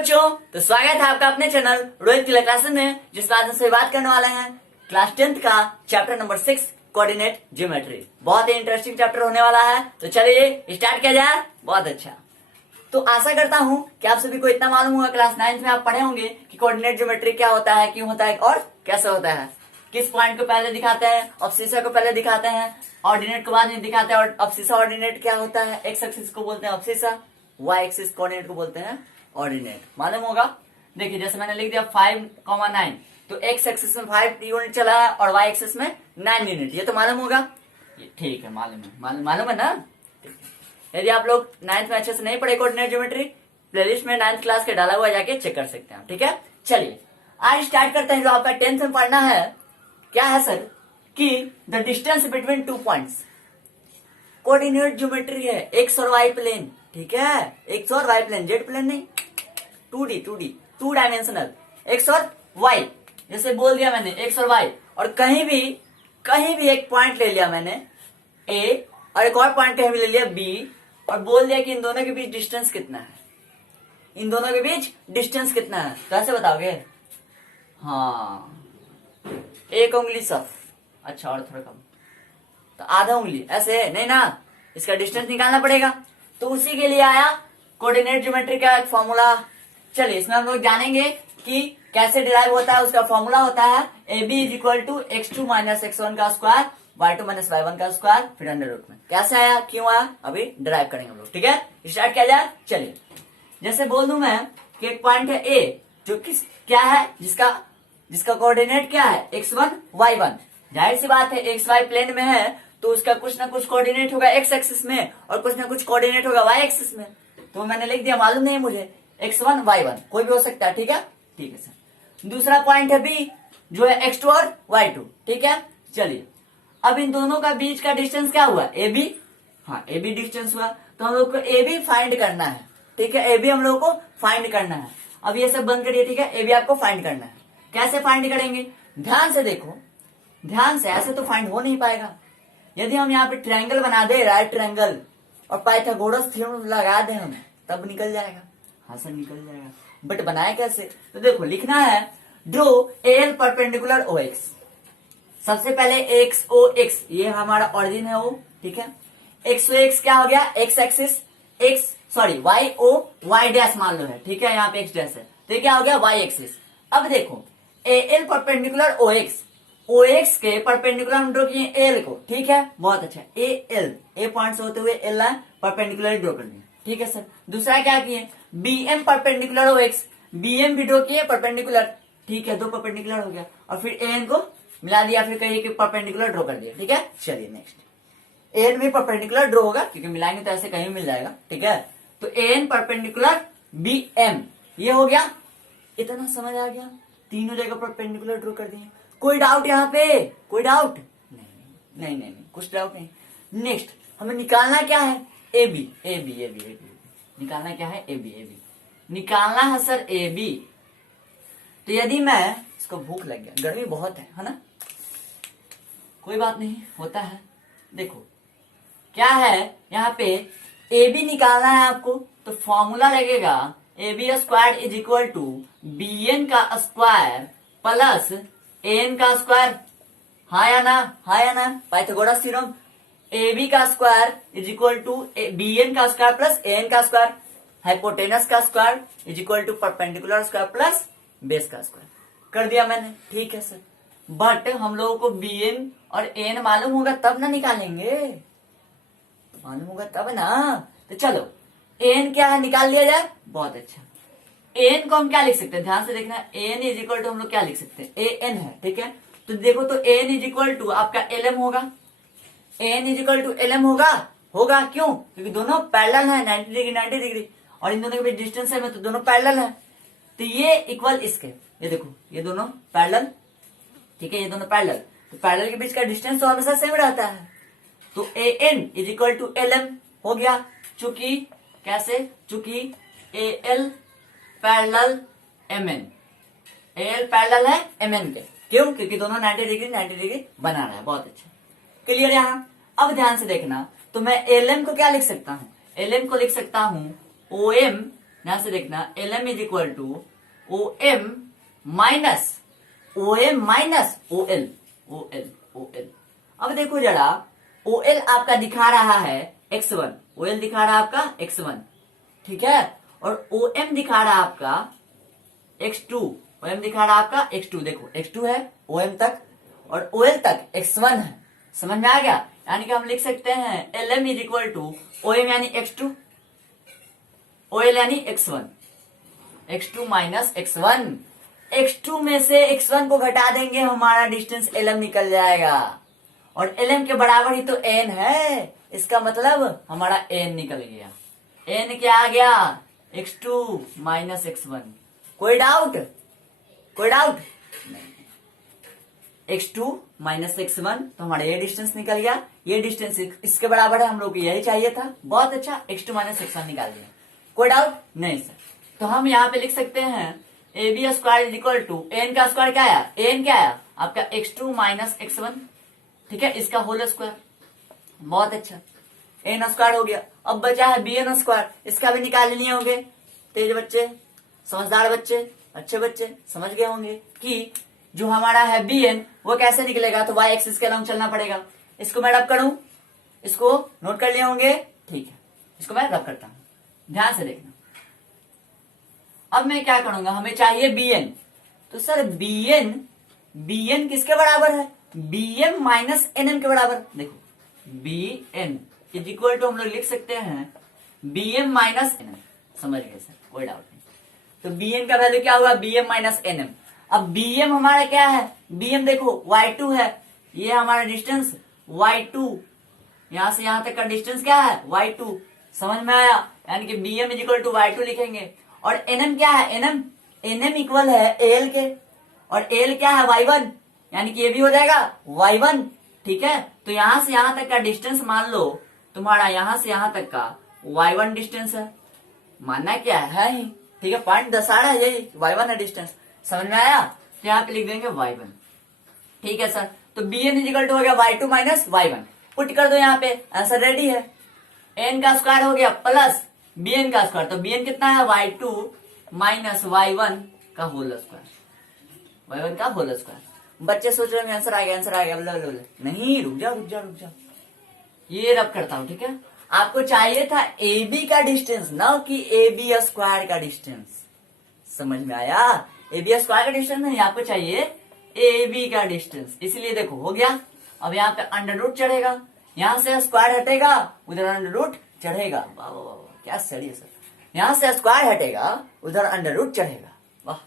बच्चों, तो स्वागत है आपका अपने चैनल रोहित की क्लासेस में, जिस क्लास से बात करने वाले हैं क्लास 10th का चैप्टर नंबर 6 कोऑर्डिनेट ज्योमेट्री। बहुत ही इंटरेस्टिंग चैप्टर होने वाला है, तो चलिए स्टार्ट किया जाए। बहुत अच्छा। तो आशा करता हूं कि आप सभी को इतना मालूम होगा, क्लास 9th में आप पढ़े होंगे कि कोऑर्डिनेट ज्योमेट्री क्या होता है, क्यों होता है और कैसे होता है। किस पॉइंट को पहले दिखाते हैं, अब्सिसा को पहले दिखाते हैं, ऑर्डिनेट को बाद में दिखाते हैं। और अब्सिसा ऑर्डिनेट क्या होता है, एक्स एक्सिस को बोलते हैं अब्सिसा, वाई एक्सिस कोऑर्डिनेट को बोलते हैं ऑर्डिनेट। मालूम होगा। देखिए जैसे मैंने लिख दिया 5,9, तो एक्स एक्सिस में 5 यूनिट चला है और वाई एक्सिस में 9 यूनिट। ये तो मालूम होगा, ठीक है, मालूम है ना। यदि आप लोग 9th में अच्छे से नहीं पढ़े कोऑर्डिनेट ज्योमेट्री, प्लेलिस्ट में 9th क्लास के डाला हुआ जाके चेक कर सकते हैं। ठीक है, चलिए आज स्टार्ट करते हैं। जो आपका 10th में पढ़ना है क्या है सर, कि the distance between 2 points. Coordinate geometry है एक्स और वाई प्लेन। ठीक है, एक्स और वाई प्लेन, जेड प्लेन नहीं, 2D 2 डायमेंशनल एक्स और वाई। जैसे बोल दिया मैंने एक्स और वाई, और कहीं भी एक पॉइंट ले लिया मैंने ए, और एक और पॉइंट कहीं भी ले लिया बी, और बोल दिया कि इन दोनों के बीच डिस्टेंस कितना है, इन दोनों के बीच डिस्टेंस कितना है। कैसे बताओगे? हाँ, 1 उंगली सफ, अच्छा और थोड़ा कम, तो आधा उंगली, ऐसे नहीं ना, इसका डिस्टेंस निकालना पड़ेगा। तो उसी के लिए आया कोऑर्डिनेट ज्योमेट्री का एक फॉर्मूला। चलिए इसमें हम लोग जानेंगे कि कैसे डिराइव होता है। उसका फॉर्मूला होता है A B is equal to x2 minus x1 का स्क्वायर, y2 माइनस y1 का स्क्वायर, फिर अंडर रूट में। कैसे आया, क्यों आया, अभी डिराइव करेंगे हम लोग। ठीक है, स्टार्ट किया जाए। चलिए जैसे बोल दूं मैं कि एक पॉइंट है ए, जो किस क्या है, जिसका कोऑर्डिनेट क्या है, x1 y1। जाहिर सी बात है एक्स वाई प्लेन में है, तो उसका कुछ ना कुछ कोऑर्डिनेट होगा एक्स एक्सिस में, और कुछ ना कुछ कोऑर्डिनेट होगा वाई एक्सिस में। तो मैंने लिख दिया, मालूम नहीं मुझे, x1 y1 कोई भी हो सकता है। ठीक है सर। दूसरा पॉइंट है बी, जो है x2 और y2। ठीक है, चलिए अब इन दोनों का बीच का डिस्टेंस क्या हुआ, ए बी। हाँ, ए बी डिस्टेंस हुआ, तो हम लोग को ए बी फाइंड करना है। ठीक है, ए बी हम लोग को फाइंड करना है। अब ये सब बंद करिए। ठीक है, ए बी आपको फाइंड करना है। कैसे फाइंड करेंगे, ध्यान से देखो, ध्यान से, ऐसे तो फाइंड हो नहीं पाएगा। यदि हम यहाँ पे ट्रायंगल बना दे, राइट ट्रायंगल, और पाइथागोरस थ्योरम लगा दे हम, तब निकल जाएगा। हाँ सर निकल जाएगा, बट बनाए कैसे? तो देखो लिखना है, draw L perpendicular O x. सबसे पहले एक्स ओ एक्स, ये हमारा ऑरिजिन है ओ। ठीक है, एक्स ओ एक्स क्या हो गया, X axis, Y O Y dash मान लो है। ठीक है, यहाँ पे एक्स डैश है, तो ये क्या हो गया, वाई एक्सिस। अब देखो A L perpendicular O X, O X के परपेंडिकुलर हम ड्रॉ किए एल को। ठीक है, बहुत अच्छा, ए एल, ए पॉइंट से होते हुए एल लाइन परपेंडिकुलर ड्रॉ कर दिए। ठीक है सर। दूसरा क्या किए, B M perpendicular O x, B M भी ड्रॉ किए परपेंडिकुलर। ठीक है, 2 परपेंडिकुलर हो गया, और फिर ए एन को मिला दिया, फिर कहिए कि परपेंडिकुलर ड्रॉ कर दिया। ठीक है, चलिए नेक्स्ट, ए एन भी परपेंडिकुलर ड्रॉ होगा, क्योंकि मिलाएंगे तो ऐसे कहीं मिल जाएगा। ठीक है, तो A N perpendicular B M, ये हो गया। इतना समझ आ गया, तीनों जगह परपेंडिकुलर ड्रॉ कर दिए। कोई डाउट यहाँ पे, कोई डाउट नहीं, कुछ डाउट नहीं। नेक्स्ट हमें निकालना क्या है, ए बी निकालना क्या है, ए बी निकालना है सर, ए बी। तो यदि मैं, इसको भूख लग गया, गर्मी बहुत है ना, कोई बात नहीं, होता है। देखो क्या है यहाँ पे, ए बी निकालना है आपको, तो फॉर्मूला लगेगा A B square is equal to B N का स्क्वायर प्लस ए एन का स्क्वायर। हाँ या ना, पाइथागोरस थ्योरम, ए बी का square is equal to B N का स्क्वायर प्लस ए एन का स्क्वायर, हाइपोटेनस का square is equal to perpendicular square plus base का स्क्वायर। कर दिया मैंने। ठीक है सर, बट हम लोगों को बी एन और ए एन मालूम होगा तब ना निकालेंगे, मालूम होगा तब ना। तो चलो ए एन क्या है, निकाल लिया जाए। बहुत अच्छा, ए एन को हम क्या लिख सकते हैं, ध्यान से देखना, ए एन इज इक्वल टू हम लोग क्या लिख सकते हैं, ए एन है। ठीक है, तो देखो, तो A N is equal to आपका एल एम होगा, A N is equal to L M होगा क्यों, क्योंकि दोनों पैरेलल है, 90 डिग्री 90 डिग्री, और इन दोनों के बीच डिस्टेंस है, तो दोनों पैरेलल है, तो ये इक्वल इसके, ये देखो ये दोनों पैरेलल। ठीक है, ये दोनों पैरेलल, तो पैरेलल के बीच का डिस्टेंस तो हमेशा सेम रहता है, तो A N is equal to L M हो गया। चूंकि कैसे, चूंकि A L parallel M N, A L parallel है एम एन के, क्यों, क्योंकि दोनों 90 डिग्री बना रहा है। बहुत अच्छा, क्लियर यहाँ। अब ध्यान से देखना, तो मैं एल एम को क्या लिख सकता हूं, एल एम को लिख सकता हूं ओ एम ध्यान से देखना, L M is equal to O M minus O L O L O L. अब देखो जरा, ओ एल आपका दिखा रहा है x1, ओ एल दिखा रहा है आपका x1, ठीक है, और ओ एम दिखा रहा है आपका x2, ओ एम दिखा रहा है आपका x2। देखो x2 है ओ एम तक और ओ एल तक x1 है। समझ में आ गया? यानी कि हम लिख सकते हैं L M is equal to O M यानी x2, ओ एल यानी x1, x2 minus x1। x2 में से x1 को घटा देंगे, हमारा डिस्टेंस lm निकल जाएगा, और lm के बराबर ही तो n है, इसका मतलब हमारा n निकल गया। n क्या आ गया? x2 minus x1। कोई डाउट? कोई डाउट नहीं। x2 माइनस x1, तो हमारा ये डिस्टेंस निकल गया, ये डिस्टेंस इसके बराबर है, हम लोग को यही चाहिए था। बहुत अच्छा, x2 माइनस x1 निकाल दिया। कोई डाउट नहीं सर। तो हम यहाँ पे लिख सकते हैं A B square is equal to N का स्क्वायर क्या आया? एन क्या आया आपका? x2 माइनस x1, ठीक है, इसका होल स्क्वायर। बहुत अच्छा, एन स्क्वायर हो गया। अब बचा है बी एन स्क्वायर, इसका भी निकाल लिए होंगे। तेज बच्चे, समझदार बच्चे, अच्छे बच्चे समझ गए होंगे कि जो हमारा है बी एन वो कैसे निकलेगा, तो वाई एक्सिस के अलॉन्ग चलना पड़ेगा। इसको मैं रब करूं, इसको नोट कर लिए होंगे, ठीक है, इसको मैं रब करता हूं, ध्यान से देखना। अब मैं क्या करूंगा, हमें चाहिए bn, तो सर bn किसके बराबर है? bm माइनस nm के बराबर। देखो bn इज इक्वल टू हम लोग लिख सकते हैं bm माइनस nm। समझ गए सर, कोई डाउट नहीं। तो bn का वैल्यू क्या होगा? bm minus nm। अब bm हमारा क्या है? bm देखो y2 है, ये हमारा डिस्टेंस y2, यहां से यहां तक का डिस्टेंस क्या है? y2। समझ में आया? यानी कि bm is equal to y2 लिखेंगे। और nm क्या है? nm इक्वल है al के, और al क्या है? y1, यानी कि ये भी हो जाएगा y1, ठीक है। तो यहां से यहां तक का डिस्टेंस मान लो तुम्हारा यहां से यहां तक का y1 डिस्टेंस है, मानना क्या है ही, ठीक है, पॉइंट दर्शा रहा है, यही y1 है डिस्टेंस। समझ में आया? तो यहाँ पे लिख देंगे y1, ठीक है सर। तो bn इज इक्वल टू हो गया y2 माइनस y1, पुट कर दो यहाँ पे, आंसर रेडी है। n का स्क्वायर हो गया प्लस bn का स्क्वायर, तो bn कितना है? y2 माइनस y1 का होल स्क्वायर, y1 का होल स्क्वायर। बच्चे सोच रहे हैं आंसर आ गया, आंसर आ गया, नहीं, रुक जा, ये रब करता हूं, ठीक है। आपको चाहिए था ab का डिस्टेंस, ना कि ab स्क्वायर का डिस्टेंस। समझ में आया? ab स्क्वायर का डिस्टेंस नहीं, आपको चाहिए ab का डिस्टेंस। इसलिए देखो हो गया। अब यहाँ पे अंडर रूट चढ़ेगा, यहां से स्क्वायर हटेगा, उधर अंडर रूट चढ़ेगा। वाह वाह वाह, क्या सही है सर। यहां से स्क्वायर हटेगा, उधर अंडर रूट चढ़ेगा। वाह,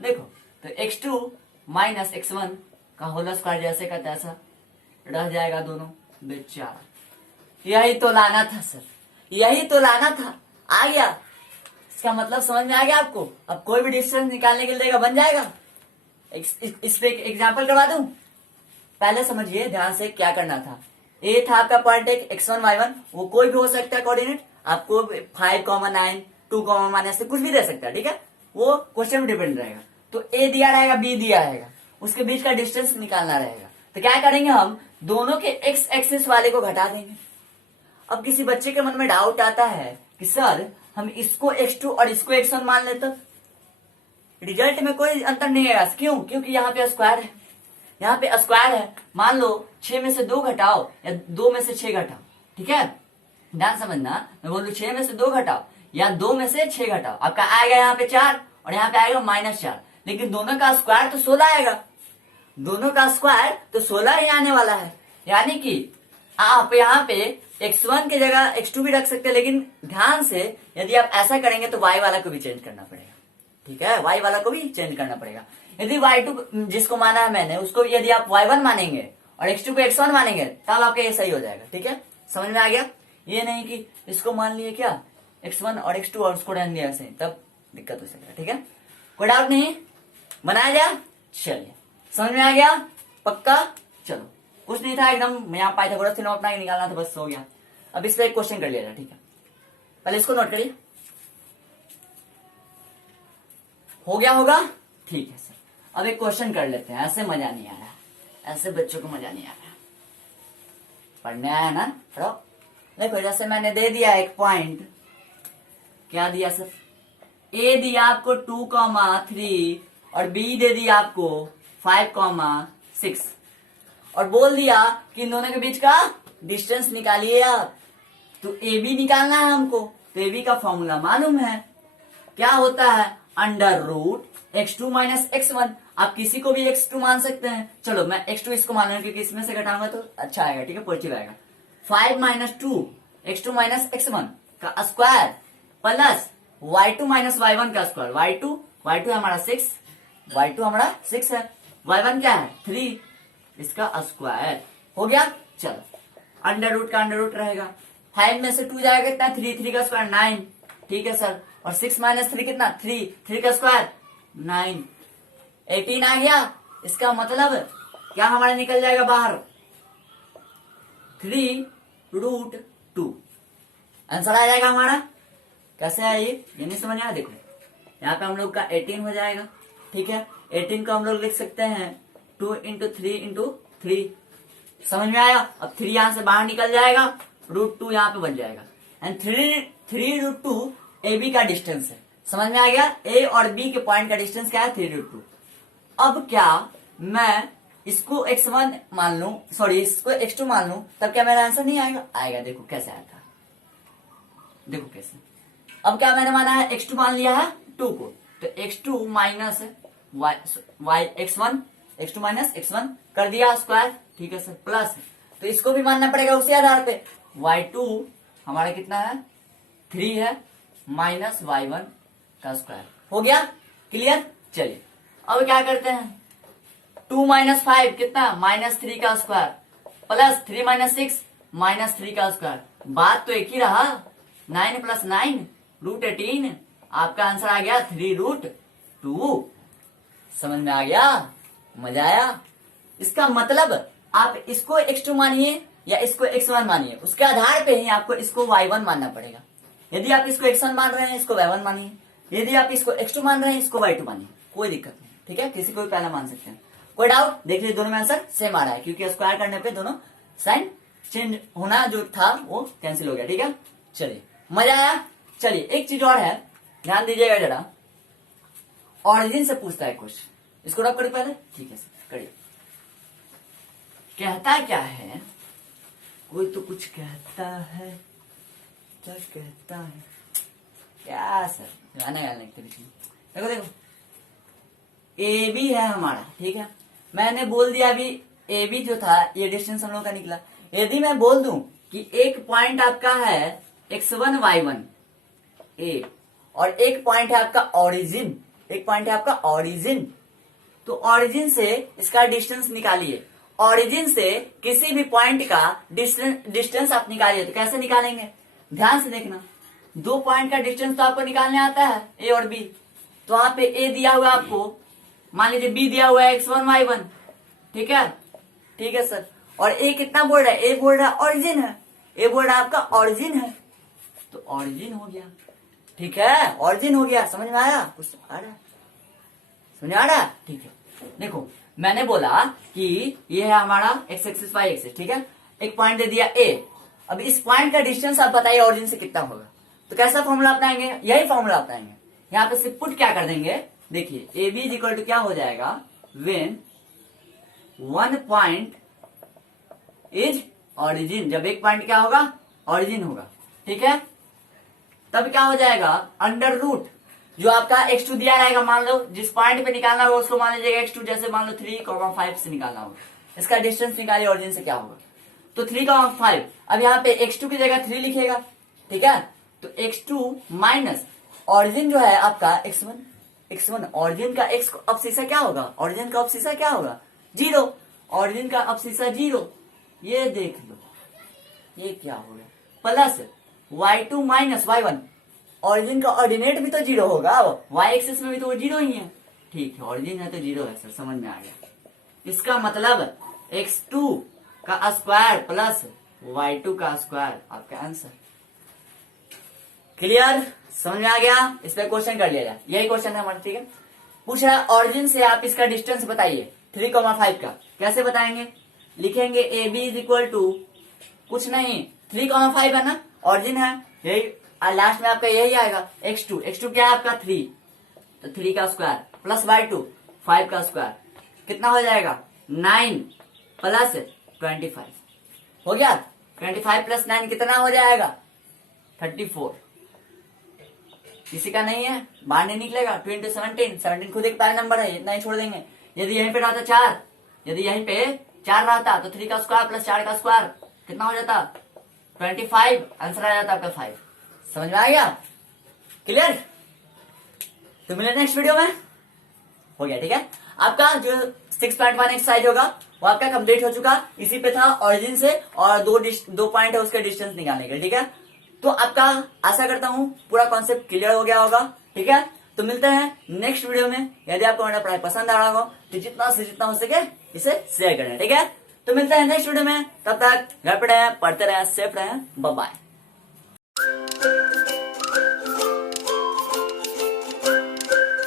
देखो तो x2 माइनस x1 का होल स्क्वायर जैसे का तैसा रह जाएगा, दोनों बेचारा। यही तो लाना था सर, यही तो लाना था। आ गया, इसका मतलब समझ में आ गया आपको? अब कोई भी डिस्टेंस निकालने के लिए देगा, बन जाएगा। इस पे एग्जाम्पल करवा दूं? पहले समझिए ध्यान से क्या करना था। ए था आपका पॉइंट एक x1 y1, वो कोई भी हो सकता है कोऑर्डिनेट, आपको 5, 9, 2, -, कुछ भी दे सकता है, ठीक है, वो क्वेश्चन में डिपेंड रहेगा। तो ए दिया रहेगा, बी दिया रहेगा, उसके बीच का डिस्टेंस निकालना रहेगा। तो क्या करेंगे, हम दोनों के एक्स एक्सिस वाले को घटा देंगे। अब किसी बच्चे के मन में डाउट आता है कि सर हम इसको x2 और इसको x1 मान लेते, रिजल्ट में कोई अंतर नहीं आएगा। क्यों? क्योंकि यहाँ पे स्क्वायर है, यहाँ पे स्क्वायर है। मान लो 6 में से 2 घटाओ या 2 में से 6 घटाओ, ठीक है, ध्यान समझना, मैं बोलूं 6 में से 2 घटाओ या 2 में से 6 घटाओ, आपका आएगा यहाँ पे 4 और यहाँ पे आएगा -4, लेकिन दोनों का स्क्वायर तो 16 आएगा, दोनों का स्क्वायर तो 16 ही आने वाला है। यानी कि आप यहाँ पे x1 की जगह x2 भी रख सकते हैं, लेकिन ध्यान से यदि आप ऐसा करेंगे तो y वाला को भी चेंज करना पड़ेगा, ठीक है, y वाला को भी चेंज करना पड़ेगा। यदि y2 जिसको माना है मैंने उसको यदि आप y1 मानेंगे और x2 को x1 मानेंगे तब आपका ये सही हो जाएगा, ठीक है, समझ में आ गया? ये नहीं कि इसको मान लिए क्या x1 और x2 और उसको रहने दिया ऐसे, तब दिक्कत हो सकता है, ठीक है। कोई डाउट नहीं, बनाया जाए? चलिए, समझ में आ गया? पक्का? चलो, कुछ नहीं था एकदम, यहाँ पाइथागोरस थ्योरम अपना ही निकालना था, बस हो गया। अब इस पे एक क्वेश्चन कर लिया जाए, ठीक है, पहले इसको नोट करिए। हो गया होगा? ठीक है सर। अब एक क्वेश्चन कर लेते हैं, ऐसे मजा नहीं आ रहा, ऐसे बच्चों को मजा नहीं आ रहा, पढ़ने आया ना, पढ़ो। देखो जैसे मैंने दे दिया एक पॉइंट, क्या दिया सर, ए दिया आपको 2,3 और बी दे दिया आपको 5,6 और बोल दिया कि इन दोनों के बीच का डिस्टेंस निकालिए आप। तो ए बी निकालना है हमको, तो ए बी का फॉर्मूला मालूम है, क्या होता है, under root x2 minus x1। आप किसी को भी x2 मान सकते हैं। चलो मैं x2 इसको मान लूं क्योंकि इसमें से घटाऊंगा तो अच्छा आएगा, ठीक है, पॉजिटिव आएगा। 5 माइनस 2 x2 माइनस x1 का square plus y2 minus y1 का स्क्वायर। y2 हमारा 6, y2 हमारा 6 है, y1 क्या है 3, इसका स्क्वायर हो गया। चलो अंडर रूट का अंडर रूट रहेगा, 5 में से 2 जाएगा कितना, 3 का स्क्वायर 9, ठीक है सर। और 6 माइनस 3 कितना, 3 का स्क्वायर 9, 18 आ गया। इसका मतलब क्या हमारा निकल जाएगा बाहर, 3√2 आंसर आ जाएगा हमारा। कैसे है ये नहीं समझ आया, देखो यहाँ पे हम लोग का 18 हो जाएगा, ठीक है। 18 को हम लोग लिख सकते हैं 2 इंटू 3 इंटू 3, समझ में आया। अब 3 यहां से बाहर निकल जाएगा, √2 यहाँ पे बन जाएगा एंड 3√2 ए बी का डिस्टेंस है, समझ में आ गया। ए और बी के पॉइंट का डिस्टेंस क्या है, 3√2। अब क्या मैं इसको x1 मान लूं, सॉरी इसको x2 मान लूं, तब क्या मेरा आंसर नहीं आएगा, आएगा। देखो कैसे आया था, देखो कैसे। अब क्या मैंने माना है, x2 मान लिया है 2 को, तो x2 minus x1 minus x1 कर दिया स्क्वायर, ठीक है सर, प्लस तो इसको भी मानना पड़ेगा उसी आधार पे। y2 हमारा कितना है 3 है, माइनस y1 का स्क्वायर हो गया, क्लियर। चलिए अब क्या करते हैं, 2 माइनस 5 कितना, -3 का स्क्वायर प्लस 3 माइनस 6 -3 का स्क्वायर। बात तो एक ही रहा, 9 प्लस 9 √18, आपका आंसर आ गया 3√2। समझ में आ गया, मजा आया। इसका मतलब आप इसको x2 मानिए या इसको x1 मानिए, उसके आधार पे ही आपको इसको y1 मानना पड़ेगा। यदि आप इसको x1 मान रहे हैं इसको y1 मानिए, यदि आप इसको x2 मान रहे हैं इसको y2 मानिए, कोई दिक्कत नहीं, ठीक है। किसी को भी पहला मान सकते हैं, कोई डाउट। देख लीजिए दोनों में आंसर सेम आ रहा है क्योंकि स्क्वायर करने पे दोनों साइन चेंज होना जो था वो कैंसिल हो गया, ठीक है। चलिए मजा आया। चलिए एक चीज और है, ध्यान दीजिएगा जरा, ऑरिजिन से पूछता है क्वेश्चन, इसको रब करिए पहले, ठीक है सर करिए। कहता क्या है, कोई तो कुछ कहता है, क्या कहता है, क्या सर गाना गाने लगते देखो देखो, ए बी है हमारा, ठीक है। मैंने बोल दिया अभी ए बी जो था ये डिस्टेंस हम लोग का निकला। यदि मैं बोल दूं कि एक पॉइंट आपका है x1 y1 ए और एक पॉइंट है आपका ऑरिजिन, एक पॉइंट है आपका ऑरिजिन, तो ऑरिजिन से इसका डिस्टेंस निकालिए। ऑरिजिन से किसी भी पॉइंट का डिस्टेंस आप निकालिए, तो कैसे निकालेंगे, ध्यान से देखना। 2 पॉइंट का डिस्टेंस तो आपको निकालने आता है, ए और बी। तो वहां पे ए दिया हुआ आपको, मान लीजिए बी दिया हुआ है x1 y1, ठीक है, ठीक है सर। और ए कितना बोल रहा है, ए बोल रहा है ऑरिजिन है, ए बोल रहा है आपका ऑरिजिन है, तो ऑरिजिन हो गया, ठीक है, ऑरिजिन हो गया। समझ में आया, कुछ आ रहा है, समझ आ रहा है, ठीक है। देखो मैंने बोला कि ये है हमारा x एक्सिस y एक्सिस, ठीक है। एक पॉइंट दे दिया ए, अब इस पॉइंट का डिस्टेंस आप बताइए ऑरिजिन से कितना होगा, तो कैसा फॉर्मूला अपनाएंगे, यही फॉर्मूला अपनाएंगे। यहाँ पे सिर्फ पुट क्या कर देंगे, देखिए ए बी इक्वल टू क्या हो जाएगा, वेन 1 पॉइंट इज ऑरिजिन, जब एक पॉइंट क्या होगा, ऑरिजिन होगा, ठीक है, तब क्या हो जाएगा, अंडर रूट जो आपका x2 दिया रहेगा, मान लो जिस पॉइंट पे निकालना होगा उसको मान लीजिएगा x2, जैसे मान लो 3,5 से निकालना होगा, इसका डिस्टेंस निकालिए ऑरिजिन से क्या होगा, तो 3,5। अब यहाँ पे x2 की जगह 3 लिखेगा, ठीक है, तो x2 माइनस ऑरिजिन जो है आपका x1 ऑरिजिन का x अवशिषा क्या होगा, ऑरिजिन का अवशिषा क्या होगा, 0, ऑरिजिन का अवशिषा 0, ये देख लो ये क्या हो गया, plus y2 minus y1, origin का ऑर्डिनेट भी तो 0 होगा, y एक्सिस में भी तो वो 0 ही है, ठीक है, ऑरिजिन है तो 0 है सर, समझ में आ गया। इसका मतलब x2 का स्क्वायर प्लस y2 का स्क्वायर आपका आंसर, क्लियर, समझ में आ गया। इस पर क्वेश्चन कर लिया जाए, यही क्वेश्चन है हमारा, ठीक है। पूछ रहा है ऑरिजिन से आप इसका डिस्टेंस बताइए 3,5 का, कैसे बताएंगे, लिखेंगे A B is equal to कुछ नहीं 3,5 है ना, ऑरिजिन है, यही और लास्ट में आपका यही आएगा x2। x2 क्या है आपका 3, तो 3 का स्क्वायर प्लस y2 5 का स्क्वायर कितना हो जाएगा 9 प्लस 25 हो गया। 25 प्लस 9 कितना हो जाएगा 34। किसी का नहीं है बाहर नहीं निकलेगा। 2 इंटू 17 खुद एक पाई नंबर है, इतना ही छोड़ देंगे। यदि यहीं पे रहता 4, यदि यहीं पे 4 रहता तो 3 का स्क्वायर प्लस 4 का स्क्वायर कितना हो जाता 25, आंसर आ जाता आपका 5। समझ में आ गया? क्लियर? तो मिले नेक्स्ट वीडियो में। हो गया ठीक है। आपका जो 6.1 एक्सरसाइज होगा वो आपका कंप्लीट हो चुका। इसी पे था ओरिजिन से और दो पॉइंट है उसके डिस्टेंस निकालने के। ठीक है, तो आपका आशा करता हूं पूरा कॉन्सेप्ट क्लियर हो गया होगा। ठीक है, तो मिलते हैं नेक्स्ट वीडियो में। यदि आपको मेरा पढ़ाई पसंद आ रहा हो तो जितना से जितना हो सके इसे शेयर करें। ठीक है, तो मिलते हैं नेक्स्ट वीडियो में। तब तक घर पे रहें, पढ़ते रहें, सेफ रहें। Bye bye.